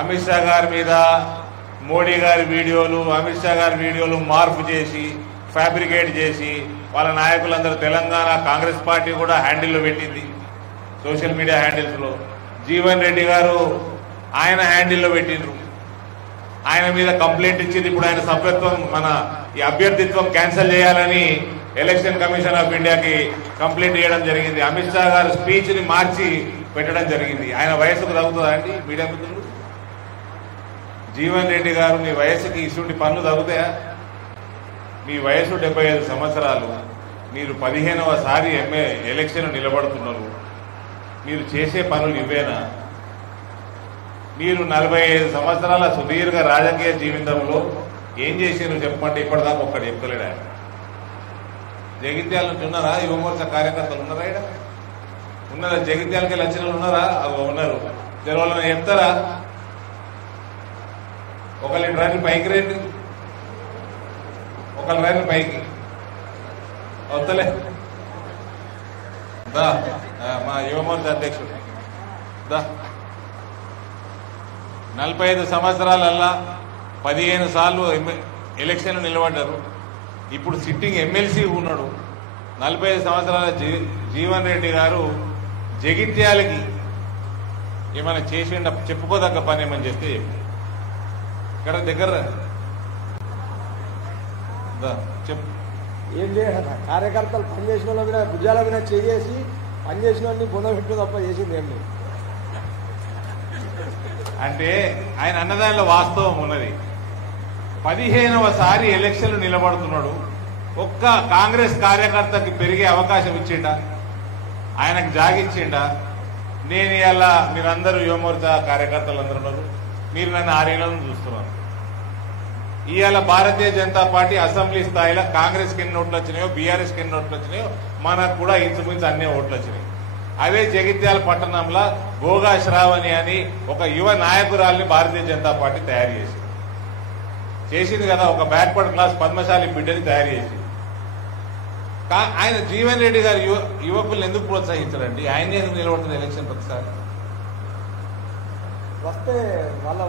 అమిత్ షా గారి మీద మోడీ గారి వీడియోలు, అమిత్ షా గారి వీడియోలు మార్పు చేసి ఫ్యాబ్రికేట్ చేసి వాళ్ళ నాయకులందరూ తెలంగాణ కాంగ్రెస్ పార్టీ కూడా హ్యాండిల్లో పెట్టింది, సోషల్ మీడియా హ్యాండిల్స్లో. జీవన్ రెడ్డి గారు ఆయన హ్యాండిల్లో పెట్టిండ్రు, ఆయన మీద కంప్లైంట్ ఇచ్చింది. ఇప్పుడు ఆయన సభ్యత్వం మన ఈ అభ్యర్థిత్వం క్యాన్సిల్ చేయాలని ఎలక్షన్ కమిషన్ ఆఫ్ ఇండియాకి కంప్లైంట్ చేయడం జరిగింది. అమిత్ షా గారు స్పీచ్ని మార్చి పెట్టడం జరిగింది. ఆయన వయసుకు తగ్గుతుందా అండి మీడియా మిత్రులు? జీవన్ రెడ్డి గారు మీ వయసుకి ఇటువంటి పనులు తగ్గుతాయా? మీ వయసు 75 సంవత్సరాలు, మీరు 15వ సారి ఎలక్షన్ నిలబడుతున్నారు. మీరు చేసే పనులు ఇవేనా? మీరు 45 సంవత్సరాల సుదీర్ఘ రాజకీయ జీవితంలో ఏం చేశారు చెప్పమంటే ఇప్పటిదాకా ఒక్కడు చెప్తలేడు. ఆయన జగిత్యాల నుంచి ఉన్నారా? యువమోర్చా కార్యకర్తలు ఉన్నారా? ఇక్కడ ఉన్నారా? జగిత్యాలకి లక్షణాలు ఉన్నారా? ఉన్నారు. జరవాలని చెప్తారా? ఒకళ్ళు రండి పైకి రండి, ఒకళ్ళు రండి పైకి. వస్తలే దా మా యువమోర్చా అధ్యక్షుడు దా. 45 సంవత్సరాలల్లా 15 సార్లు ఎలక్షన్లు నిలబడ్డారు. ఇప్పుడు సిట్టింగ్ ఎమ్మెల్సీ ఉన్నాడు. 45 సంవత్సరాల జీవన్ రెడ్డి గారు జగిత్యాలకి ఏమైనా చేసిండ చెప్పుకోదగ్గ పని ఏమని చెప్తే ఇక్కడ దగ్గర చెప్పు. ఏం చేయాలి? కార్యకర్తలు పనిచేసిన వాళ్ళ మీద భుజాల మీద చేసి పనిచేసిన వాళ్ళని బొంద పెట్టు తప్ప చేసింది ఏం లేదు. అంటే ఆయన అన్నదానిలో వాస్తవం ఉన్నది. 15వ సారి ఎలక్షన్లు నిలబడుతున్నాడు. ఒక్క కాంగ్రెస్ కార్యకర్తకి పెరిగే అవకాశం ఇచ్చిండా? ఆయనకు జాగిచ్చిండా? నేను ఇలా మీరందరూ యువమోర్చా కార్యకర్తలు అందరూ ఉన్నారు, మీరు నన్ను 6 ఏళ్లను చూస్తున్నారు. ఇవాళ భారతీయ జనతా పార్టీ అసెంబ్లీ స్థాయిలో కాంగ్రెస్కి ఎన్ని ఓట్లు వచ్చినాయో, బీఆర్ఎస్కి ఎన్ని ఓట్లు వచ్చినాయో మనకు కూడా ఇంచుమించు అన్ని ఓట్లు వచ్చినాయి. అదే జగిత్యాల పట్టణంలో భోగా శ్రావణి అని ఒక యువ నాయకురాల్ని భారతీయ జనతా పార్టీ తయారు చేసింది కదా. ఒక బ్యాక్వర్డ్ క్లాస్ పద్మశాలి బిడ్డని తయారు చేసింది. ఆయన జీవన్ రెడ్డి గారు యువకులను ఎందుకు ప్రోత్సహించారండి? ఆయన ఎందుకు నిలబడుతుంది ఎలక్షన్ ప్రతిసారి? వస్తే వాళ్ళ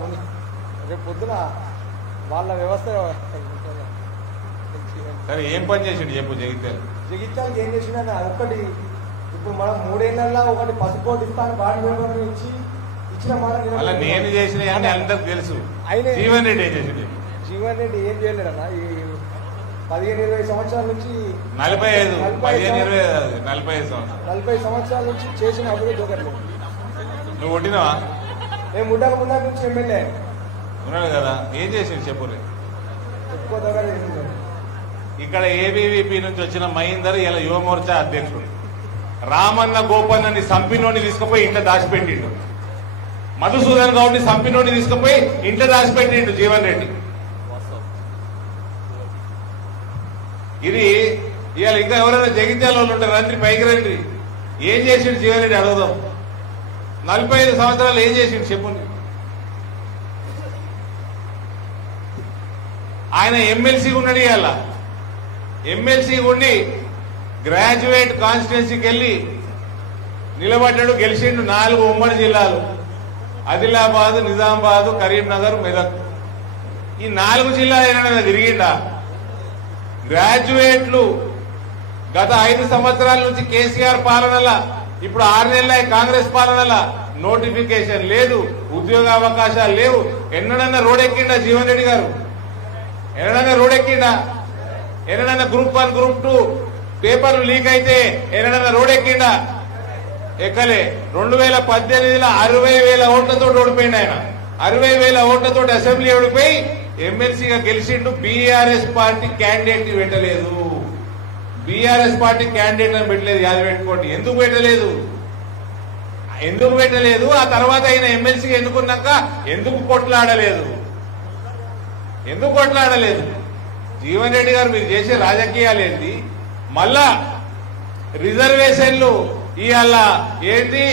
రేపు పొద్దున వాళ్ళ వ్యవస్థ. సరే ఏం పని చేసిండు చెప్పు? జగిత్యాలకి ఏం చేసిండని ఒక్కటి. ఇప్పుడు మనం 3 ఏళ్లలో ఒకటి పసుపోటు ఇస్తాను బాడీ ఇచ్చి ఇచ్చిన మాట అలా నేను చేసిన అని అందరికి తెలుసు. జీవన్ రెడ్డి ఏం చేసిండు? జీవన్ రెడ్డి ఏం చేయలేడన్నా. ఈ 15-20 సంవత్సరాల నుంచి 45 సంవత్సరాల నుంచి చేసిన అభివృద్ధి ఒకటి. నువ్వు కొట్టినావా? మేము ముడ్డక ముందర నుంచి ఎమ్మెల్యే ఉన్నాడు కదా. ఏం చేసిండు చెప్పు? చెప్పుకోదగ్గర ఇక్కడ ఏబీవీపీ నుంచి వచ్చిన మహీందర్ ఇలా యువమోర్చా అధ్యక్షుడు. రామన్న గోపన్నని సంపినోని తీసుకుపోయి ఇంట్లో దాచిపెట్టిండు. మధుసూదన్ గౌడ్ని సంపినోని తీసుకుపోయి ఇంట్లో దాచిపెట్టిండు జీవన్ రెడ్డి. ఇది ఇవాళ ఇంకా ఎవరైనా జగిత్యాల వాళ్ళు ఉంటారు, రండి పైకి రండి. ఏం చేసిండు జీవన్ రెడ్డి అడుగుదాం. 45 సంవత్సరాలు ఏం చేసిండు చెప్పండి? ఆయన ఎమ్మెల్సీ ఉన్నాడు. ఇవాళ ఎమ్మెల్సీ ఉండి గ్రాడ్యుయేట్ కాన్స్టిట్యున్సీకి వెళ్ళి నిలబడ్డాడు, గెలిచిండు. 4 ఉమ్మడి జిల్లాలు, ఆదిలాబాద్, నిజామాబాద్, కరీంనగర్, మెదక్. ఈ 4 జిల్లాలు ఏమైనా తిరిగిండా? గ్రాడ్యుయేట్లు గత 5 సంవత్సరాల నుంచి కేసీఆర్ పాలనల, ఇప్పుడు 6 నెలల కాంగ్రెస్ పాలనల నోటిఫికేషన్ లేదు, ఉద్యోగ అవకాశాలు లేవు. ఎన్నడన్నా రోడెక్కిండా జీవన్ రెడ్డి గారు? ఎన్నడన్నా రోడెక్కిండా? ఎన్నడన్నా గ్రూప్ 1, గ్రూప్ 2 పేపర్లు లీక్ అయితే ఎన్నడన్నా రోడెక్కిండా? ఎక్కలే. 2018లో 60,000 ఓట్లతో ఓడిపోయింది ఆయన. 60,000 ఓట్లతో అసెంబ్లీ ఓడిపోయి ఎమ్మెల్సీగా గెలిచిండు. బీఆర్ఎస్ పార్టీ క్యాండిడేట్ పెట్టలేదు. బీఆర్ఎస్ పార్టీ క్యాండిడేట్ అని పెట్టలేదు. యాది పెట్టుకోండి. ఎందుకు పెట్టలేదు? ఆ తర్వాత ఆయన ఎమ్మెల్సీ ఎన్నుకున్నాక ఎందుకు కొట్లాడలేదు? జీవన్ రెడ్డి గారు మీరు చేసే రాజకీయాలు ఏంటి? మళ్ళా రిజర్వేషన్లు ఇవాళ ఏంటి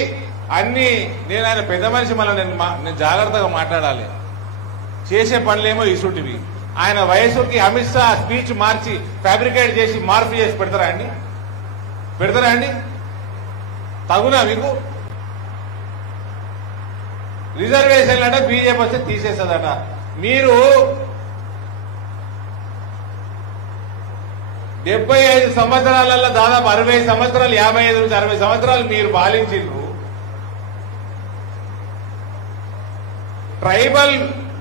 అన్ని. నేను ఆయన పెద్ద మనిషి, మళ్ళీ నేను జాగ్రత్తగా మాట్లాడాలి. చేసే పనులేమో ఇసుటివి. ఆయన వయసుకి అమిత్ షా స్పీచ్ మార్చి ఫ్యాబ్రికేట్ చేసి మార్పు చేసి పెడతారా అండి? తగునా మీకు? రిజర్వేషన్లు అంటే బీజేపీ వస్తే తీసేస్తుందట. మీరు 75 సంవత్సరాలలో దాదాపు 60 సంవత్సరాలు 55 నుంచి 60 సంవత్సరాలు మీరు పాలించిండ్రు. ట్రైబల్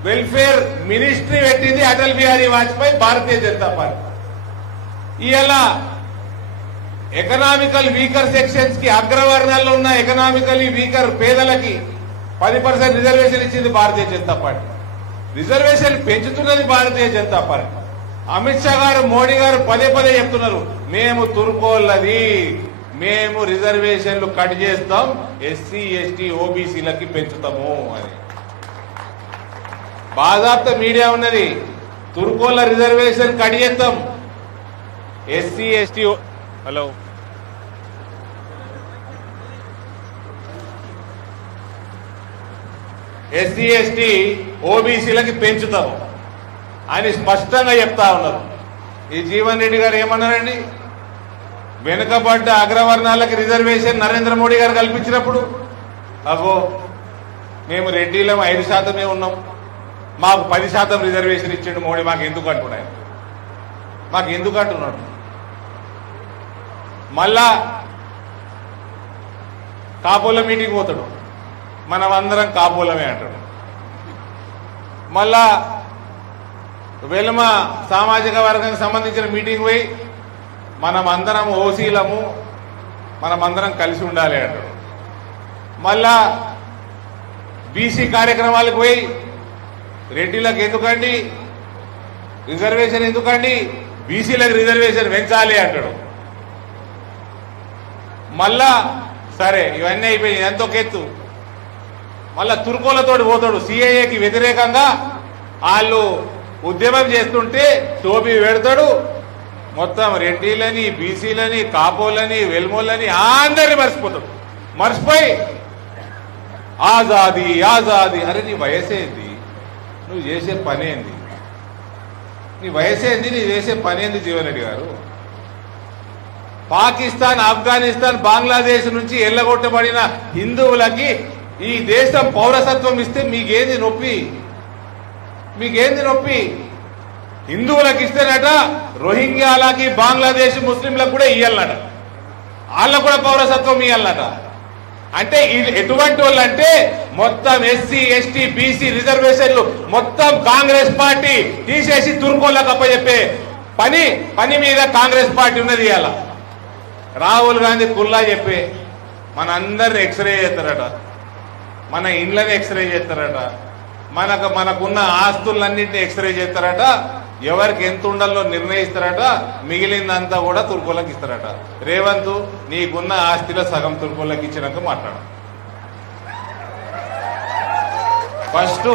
వెల్ఫేర్ మినిస్ట్రీ పెట్టింది అటల్ బిహారీ వాజ్పేయి, భారతీయ జనతా పార్టీ. ఇవాళ ఎకనామికల్ వీకర్ సెక్షన్స్ కి, అగ్రవర్ణాల్లో ఉన్న ఎకనామికలీ వీకర్ పేదలకి 10% రిజర్వేషన్ ఇచ్చింది Bharatiya Janata party. Reservation పెంచుతున్నది Bharatiya Janata party. Amit Shah గారు, మోడీ గారు పదే పదే చెప్తున్నారు, మేము తుర్కోళ్ళది, మేము రిజర్వేషన్లు కట్ చేస్తాం, ఎస్సీ ఎస్టీ ఓబీసీలకి పెంచుతాము అని. బాజాప్త మీడియా ఉన్నది, తుర్కోళ్ళ రిజర్వేషన్ కట్ చేస్తాం, SC ST hello SC ST ఓబీసీలకి పెంచుతాం అని స్పష్టంగా చెప్తా ఉన్నారు. ఈ జీవన్ రెడ్డి గారు ఏమన్నారండి, వెనుకబడ్డ అగ్రవర్ణాలకి రిజర్వేషన్ నరేంద్ర మోడీ గారు కల్పించినప్పుడు అగో మేము రెడ్డిలం 5% ఉన్నాం, మాకు 10% రిజర్వేషన్ ఇచ్చిండు మోడీ, మాకు ఎందుకు అంటున్నాయి, మాకు ఎందుకు అంటున్నాడు. మళ్ళా కాపోల మీటింగ్ పోతాడు, మనం అందరం కాపోలమే అంటాడు. మళ్ళా వెలుమ సామాజిక వర్గానికి సంబంధించిన మీటింగ్ పోయి మనం అందరం ఓసీలము, మనం అందరం కలిసి ఉండాలి అంటాడు. మళ్ళా బీసీ కార్యక్రమాలకు పోయి రెడ్డిలకు ఎందుకండి రిజర్వేషన్, ఎందుకండి బీసీలకు రిజర్వేషన్ పెంచాలి అంటాడు. మళ్ళా సరే ఇవన్నీ అయిపోయి ఎంతో ఎత్తు, మళ్ళా తుర్కోలతోటి పోతాడు, సిఐఏకి వ్యతిరేకంగా వాళ్ళు ఉద్యమం చేస్తుంటే టోపీ పెడతాడు, మొత్తం రెడ్డిలని, బీసీలని, కాపోలని, వెల్మోళ్ళని అందరినీ మర్చిపోతాడు. మర్చిపోయి ఆజాదీ ఆజాదీ. అరే నీ వయసేంది, నువ్వు చేసే పనేంది, నీ వయసేంది, నీ చేసే పనేంది జీవన్ రెడ్డి గారు. పాకిస్తాన్, ఆఫ్ఘనిస్తాన్, బంగ్లాదేశ్ నుంచి ఎల్లగొట్టబడిన హిందువులకి ఈ దేశం పౌరసత్వం ఇస్తే మీకేంది నొప్పి, మీకేంది నొప్పి? హిందువులకు ఇస్తేనట రోహింగ్యాలకి, బంగ్లాదేశ్ ముస్లింలకు కూడా ఇయ్యాలన్నట, వాళ్ళకు కూడా పౌరసత్వం ఇయ్యాలన్నట. అంటే ఎటువంటి వాళ్ళు అంటే మొత్తం ఎస్సీ ఎస్టీ బీసీ రిజర్వేషన్లు మొత్తం కాంగ్రెస్ పార్టీ తీసేసి తుర్కోళ్ళకు అప్పచెప్పే పని మీద కాంగ్రెస్ పార్టీ ఉన్నది. ఇవాళ రాహుల్ గాంధీ కుల్లా చెప్పి మన అందరిని ఎక్స్రే చేస్తారట, మన ఇండ్లని ఎక్స్రే చేస్తారట, మనకున్న ఆస్తులన్నింటినీ ఎక్స్రే చేస్తారట, ఎవరికి ఎంత ఉండాలో నిర్ణయిస్తారట, మిగిలిందంతా కూడా తుర్కోళ్ళకి ఇస్తారట. రేవంత్ నీకున్న ఆస్తిలో సగం తుర్కోళ్ళకి ఇచ్చినాక మాట్లాడు. ఫస్ట్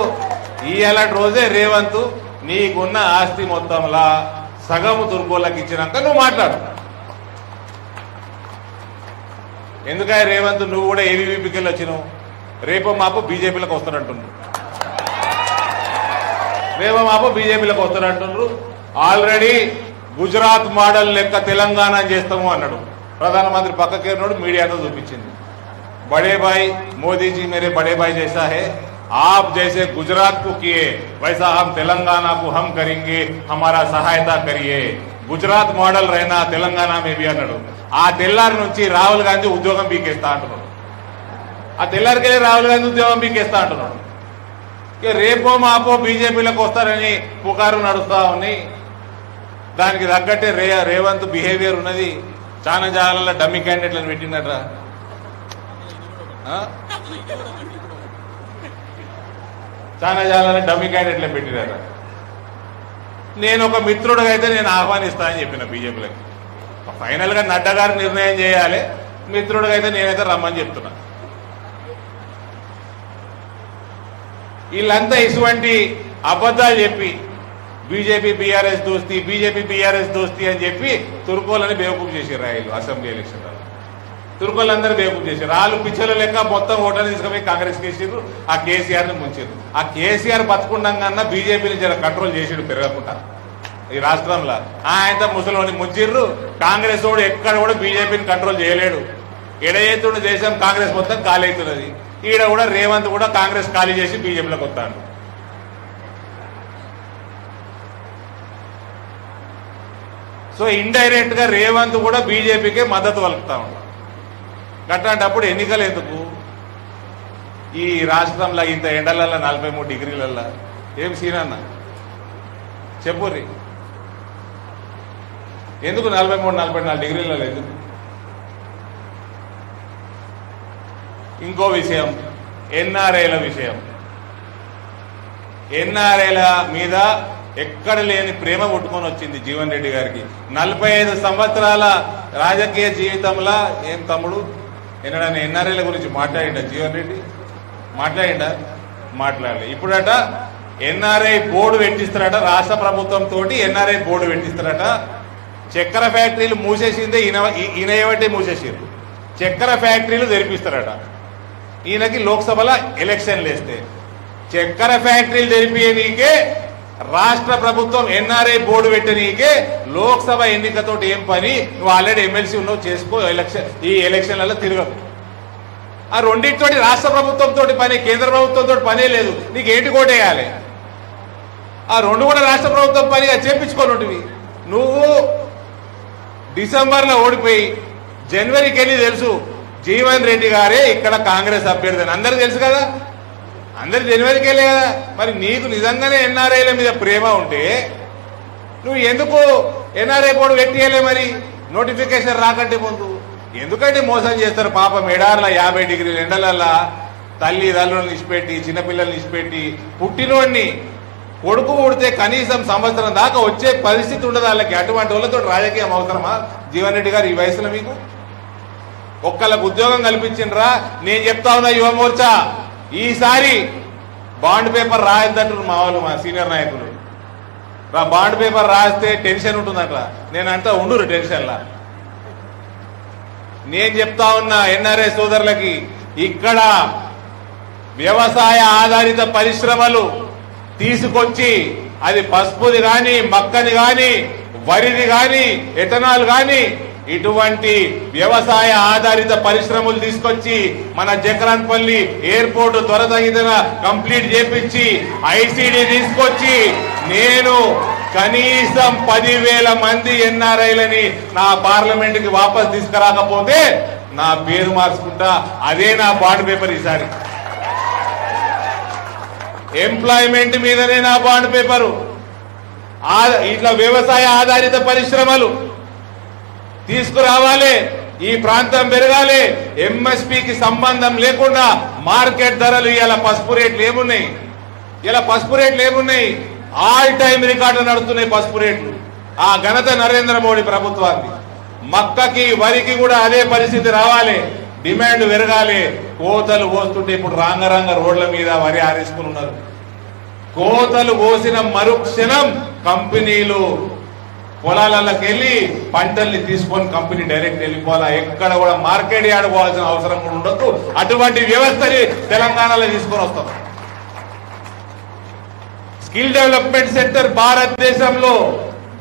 ఇవాళ రోజే రేవంత్ నీకున్న ఆస్తి మొత్తంలా సగం తుర్కోళ్ళకి ఇచ్చినాక నువ్వు మాట్లాడు. ఎందుకంటే రేవంత్ నువ్వు కూడా ఏబీవీపీకి వచ్చినావు, రేపు మాపు బీజేపీలకు వస్తారంటున్నారు, రేపు మాపు బీజేపీలకు వస్తారంటున్నారు. ఆల్రెడీ గుజరాత్ మోడల్ లెక్క తెలంగాణ చేస్తాము అన్నాడు ప్రధానమంత్రి. పక్కకే ఉన్నాడు, మీడియాతో చూపించింది. बड़े भाई मोदी जी मेरे बड़े भाई जैसा है, आप जैसे गुजरात को किए वैसा हम तेलंगाना को हम करेंगे, हमारा सहायता करिए. గుజరాత్ మోడల్ రైనా తెలంగాణ మేబీ అన్నాడు. ఆ తెల్లారి నుంచి రాహుల్ గాంధీ ఉద్యోగం పీకేస్తా అంటున్నాడు, ఆ తెల్లారికెళ్ళి రాహుల్ గాంధీ ఉద్యోగం పీకేస్తా అంటున్నాడు. ఇక రేపో మాపో బీజేపీలకు వస్తారని పుకారు నడుస్తా ఉన్నాయి. దానికి తగ్గట్టే రేవంత్ బిహేవియర్ ఉన్నది. చాలా జాగాలలో డమ్మీ క్యాండిడేట్లను పెట్టినట్రా, చాలా జాగాలలో డమ్మీ క్యాండిడేట్లను పెట్టినట్రా. నేను ఒక మిత్రుడిగా అయితే నేను ఆహ్వానిస్తానని చెప్పిన బీజేపీలకి. ఫైనల్ గా నడ్డా గారు నిర్ణయం చేయాలి, మిత్రుడిగా అయితే నేనైతే రమ్మని చెప్తున్నా. వీళ్ళంతా ఇటువంటి అబద్ధాలు చెప్పి బీజేపీ బీఆర్ఎస్ దోస్తి, బీజేపీ బీఆర్ఎస్ దోస్తి అని చెప్పి తుర్కోలని బేవకూఫ్ చేశారు. రాయలు అసెంబ్లీ ఎలక్షన్ తుర్కోలందరూ బేవకూఫ్ చేశారు. వాళ్ళు పిచ్చల లెక్క మొత్తం ఓటర్ని తీసుకుపోయి కాంగ్రెస్ కేసారు, ఆ కేసీఆర్ని ముంచారు. ఆ కేసీఆర్ బతుకుండగా బీజేపీని జర కంట్రోల్ చేసాడు పెరగకుండా ఈ రాష్ట్రంలో. ఆయనతో ముసలోని ముంచిర్రు. కాంగ్రెస్ వాడు ఎక్కడ కూడా బీజేపీని కంట్రోల్ చేయలేడు. ఎడయేతుడు దేశం కాంగ్రెస్ మొత్తం కాలవుతున్నది. ఈడ కూడా రేవంత్ కూడా కాంగ్రెస్ ఖాళీ చేసి బీజేపీలోకి వస్తాడు. సో ఇండైరెక్ట్ గా రేవంత్ కూడా బీజేపీకే మద్దతు పలుకుతా ఉంటాడు. అట్లాంటప్పుడు ఎన్నికలు ఎందుకు? ఈ రాష్ట్రంలో ఇంత ఎండలల్లో 43 డిగ్రీలల్లో ఏం సీనన్న చెప్పుర్రి, ఎందుకు 43-44 డిగ్రీలలో ఎందుకు? ఇంకో విషయం, ఎన్ఆర్ఐల విషయం. ఎన్ఆర్ఐల మీద ఎక్కడ లేని ప్రేమ పుట్టుకొని వచ్చింది జీవన్ రెడ్డి గారికి. 45 సంవత్సరాల రాజకీయ జీవితంలో ఏం తమ్ముడు ఎన్నడన్నా ఎన్ఆర్ఐల గురించి మాట్లాడిండా జీవన్ రెడ్డి? మాట్లాడలే. ఇప్పుడట ఎన్ఆర్ఐ బోర్డు పెట్టిస్తారట, రాష్ట్ర ప్రభుత్వంతో ఎన్ఆర్ఐ బోర్డు పెట్టిస్తారట. చక్కెర ఫ్యాక్టరీలు మూసేసిందే ఈయన ఏమంటే మూసేసారు. చక్కెర ఫ్యాక్టరీలు తెరిపిస్తారట. ఈయనకి లోక్సభలో ఎలక్షన్లు వేస్తే చక్కెర ఫ్యాక్టరీలు తెరిపియనీకే రాష్ట్ర ప్రభుత్వం ఎన్ఆర్ఐ బోర్డు పెట్టనీకే లోక్సభ ఎన్నికతో ఏం పని? నువ్వు ఆల్రెడీ ఎమ్మెల్సీ ఉన్నావు, చేసుకో, ఈ ఎలక్షన్లలో తిరగదు. ఆ రెండింటితోటి రాష్ట్ర ప్రభుత్వంతో పని, కేంద్ర ప్రభుత్వంతో పనే లేదు. నీకు ఏంటి కోటేయాలి? ఆ రెండు కూడా రాష్ట్ర ప్రభుత్వం పనిగా చేపించుకోనుంటివి. నువ్వు డిసెంబర్లో ఓడిపోయి జనవరికి వెళ్ళి తెలుసు జీవన్ రెడ్డి గారే ఇక్కడ కాంగ్రెస్ అభ్యర్థి అని అందరికి తెలుసు కదా, అందరు జనవరికి వెళ్ళే కదా. మరి నీకు నిజంగానే ఎన్ఆర్ఐల మీద ప్రేమ ఉంటే నువ్వు ఎందుకు ఎన్ఆర్ఐ బోర్డు పెట్టియలే? మరి నోటిఫికేషన్ రాకంటే ముందు ఎందుకంటే మోసం చేస్తారు పాపం. ఎడార్ల 50 డిగ్రీల ఎండలల్లా తల్లిదండ్రులను ఇచ్చిపెట్టి, చిన్నపిల్లల్ని ఇచ్చిపెట్టి, పుట్టినోడిని కొడుకు పుడితే కనీసం సంవత్సరం దాకా వచ్చే పరిస్థితి ఉండదు వాళ్ళకి. అటువంటి వాళ్ళతో రాజకీయం అవసరమా జీవన్ రెడ్డి గారు ఈ వయసులో? మీకు ఒక్కళ్ళకు ఉద్యోగం కల్పించిండ్రా? నేను చెప్తా ఉన్నా యువ మోర్చా, ఈసారి బాండ్ పేపర్ రాయద్దంటారు మా వాళ్ళు, మా సీనియర్ నాయకులు. బాండ్ పేపర్ రాస్తే టెన్షన్ ఉంటుందట. నేనంతా ఉండురు టెన్షన్లా. నేను చెప్తా ఉన్నా ఎన్ఆర్ఐ సోదరులకి, ఇక్కడ వ్యవసాయ ఆధారిత పరిశ్రమలు తీసుకొచ్చి అది పసుపుది కానీ, మక్కని కానీ, వరిది కానీ, ఎథనాల్ కానీ ఇటువంటి వ్యవసాయ ఆధారిత పరిశ్రమలు తీసుకొచ్చి మన జకరాన్పల్లి ఎయిర్పోర్ట్ త్వరతగిన కంప్లీట్ చేపించి ఐసీడీ తీసుకొచ్చి నేను కనీసం 10,000 మంది ఎన్ఆర్ఐలని నా పార్లమెంటుకి వాపస్ తీసుకురాకపోతే నా పేరు మార్చుకుంటా. అదే నా బాండ్ పేపర్. ఈసారి ఎంప్లాయ్మెంట్ మీదనే నా బాండ్ పేపరు. ఇట్లా వ్యవసాయ ఆధారిత పరిశ్రమలు తీసుకురావాలి, ఈ ప్రాంతం పెరగాలి. ఎంఎస్పీకి సంబంధం లేకుండా మార్కెట్ ధరలు ఇలా పసుపు రేట్లు ఏమున్నాయి? ఆల్ టైం రికార్డు నడుస్తున్నాయి పసుపు రేట్లు. ఆ ఘనత నరేంద్ర మోడీ ప్రభుత్వాన్ని. మక్కకి, వరికి కూడా అదే పరిస్థితి రావాలి, డిమాండ్ పెరగాలి. కోతలు కోస్తుంటే ఇప్పుడు రాంగరంగ రోడ్ల మీద వరి ఆరేసుకుని ఉన్నారు. కోతలు కోసిన మరుక్షణం కంపెనీలు పొలాలకి వెళ్ళి పంటల్ని తీసుకొని కంపెనీ డైరెక్ట్ వెళ్ళిపోవాలా. ఎక్కడ కూడా మార్కెట్ ఆడుకోవాల్సిన అవసరం కూడా ఉండొద్దు. అటువంటి వ్యవస్థని తెలంగాణలో తీసుకొని వస్తాం. స్కిల్ డెవలప్మెంట్ సెంటర్ భారతదేశంలో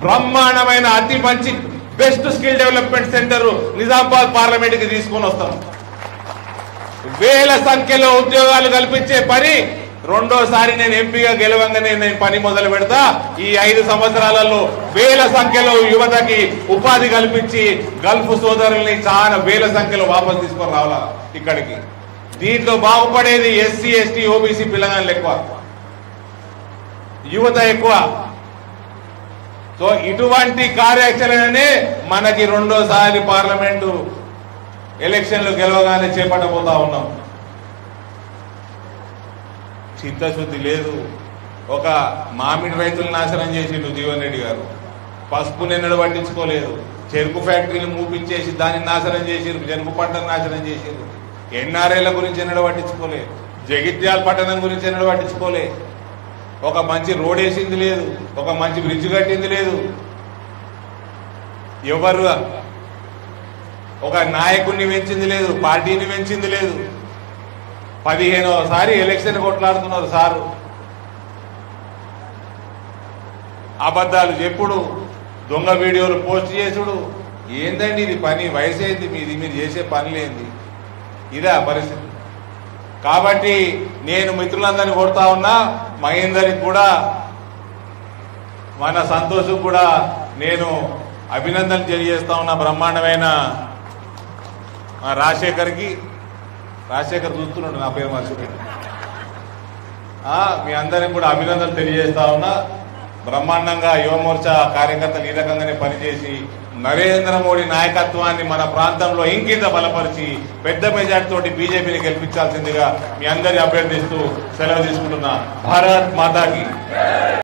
బ్రహ్మాండమైన అతి మంచి best skill development centre Nizamabad parliament కి తీసుకొని వస్తాం. వేల సంఖ్యలో ఉద్యోగాలు కల్పించే పని రెండోసారి నేను ఎంపీగా గెలవంగానే నేను పని మొదలు పెడతా. ఈ 5 సంవత్సరాలలో వేల సంఖ్యలో యువతకి ఉపాధి కల్పించి గల్ఫ్ సోదరుల్ని చాలా వేల సంఖ్యలో వాపసు తీసుకొని రావాలా ఇక్కడికి. దీంట్లో బాగుపడేది ఎస్సీ, ఎస్టీ, ఓబీసీ పిల్లగాళ్ళు ఎక్కువ, యువత ఎక్కువ. సో ఇటువంటి కార్యాచరణనే మనకి రెండోసారి పార్లమెంటు ఎలక్షన్లు గెలవగానే చేపట్టబోతా ఉన్నాం. చిత్తశుద్ధి లేదు. ఒక మామిడి రైతులు నాశనం చేసిండు జీవన్ రెడ్డి గారు. పసుపు నిన్నడు పట్టించుకోలేదు. చెరుకు ఫ్యాక్టరీలు మూపించేసి దాన్ని నాశనం చేసిరు, చెరుకు పంటను నాశనం చేసిరు. ఎన్ఆర్ఐల గురించి ఎన్నడూ పట్టించుకోలే. జగిత్యాల పట్టణం గురించి ఎన్నడూ పట్టించుకోలే. ఒక మంచి రోడ్ వేసింది లేదు, ఒక మంచి బ్రిడ్జ్ కట్టింది లేదు. ఎవరు ఒక నాయకుడిని పెంచింది లేదు, పార్టీని పెంచింది లేదు. 15వసారి ఎలక్షన్ కొట్లాడుతున్నారు సారు. అబద్ధాలు చెప్పుడు, దొంగ వీడియోలు పోస్ట్ చేసుడు. ఏందండి ఇది పని? వయసు ఏంది మీది? మీరు చేసే పనులేంది? ఇదే పరిస్థితి. కాబట్టి నేను మిత్రులందరినీ కోరుతా ఉన్నా, మహేందర్కి కూడా మన సంతోష్ కూడా నేను అభినందనలు తెలియజేస్తా ఉన్నా. బ్రహ్మాండమైన రాజశేఖర్ చూస్తున్నాడు, నా పేరు మర్చిపోయి. మీ అందరికి కూడా అభినందనలు తెలియజేస్తా ఉన్నా. బ్రహ్మాండంగా యువమోర్చా కార్యకర్తలు ఈ రకంగానే పనిచేసి నరేంద్ర మోడీ నాయకత్వాన్ని మన ప్రాంతంలో ఇంకింత బలపరిచి పెద్ద మెజార్టీ తోటి బీజేపీని గెలిపించాల్సిందిగా మీ అందరి అభ్యర్థిస్తూ సెలవు తీసుకుంటున్నా. భారత్ మాతాకి.